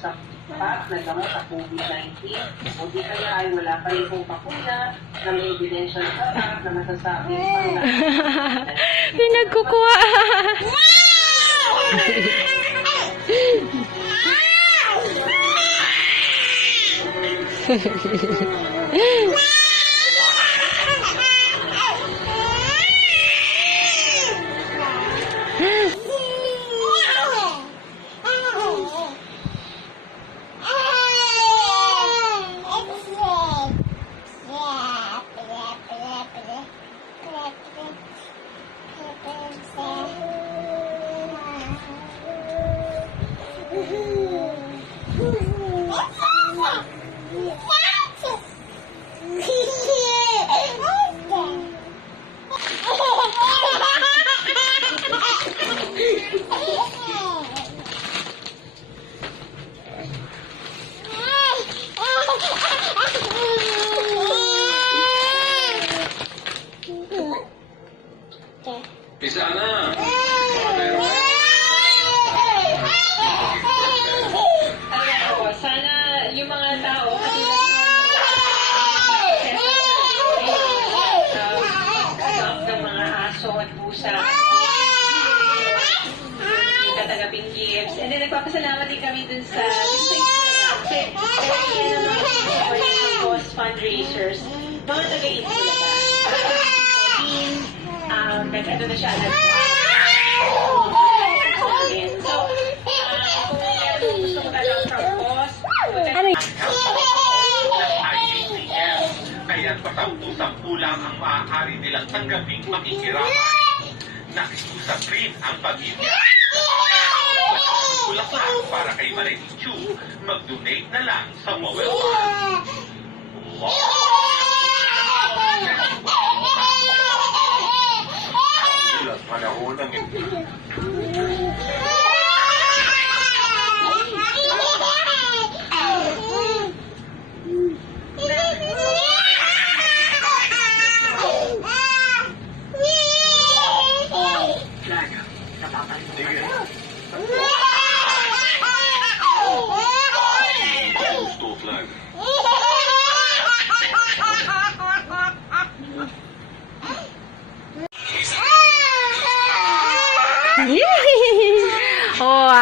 Sa pack na gamot sa COVID-19 o di kaya ay wala pa rin pong bakuna na may ebidensya na pack na masasabi Pinagkukuha. Bisa na. Sana yung mga tao ng mga aso at pusa yung katagaping gifts. And then nagpapasalamat din kami dun sa kasi cause fundraisers mga taga-ito talaga. Nag-ano na siya so kung meron gusto mo talagang from cause Kaya pasampu-sampu lang ang maaari nilang tanggaping makikirama. Nakiusap rin ang pag-ibig. Bulaklak para kay Marichu, mag-donate na lang sa Mobile One. Ilang panahon ang Oh,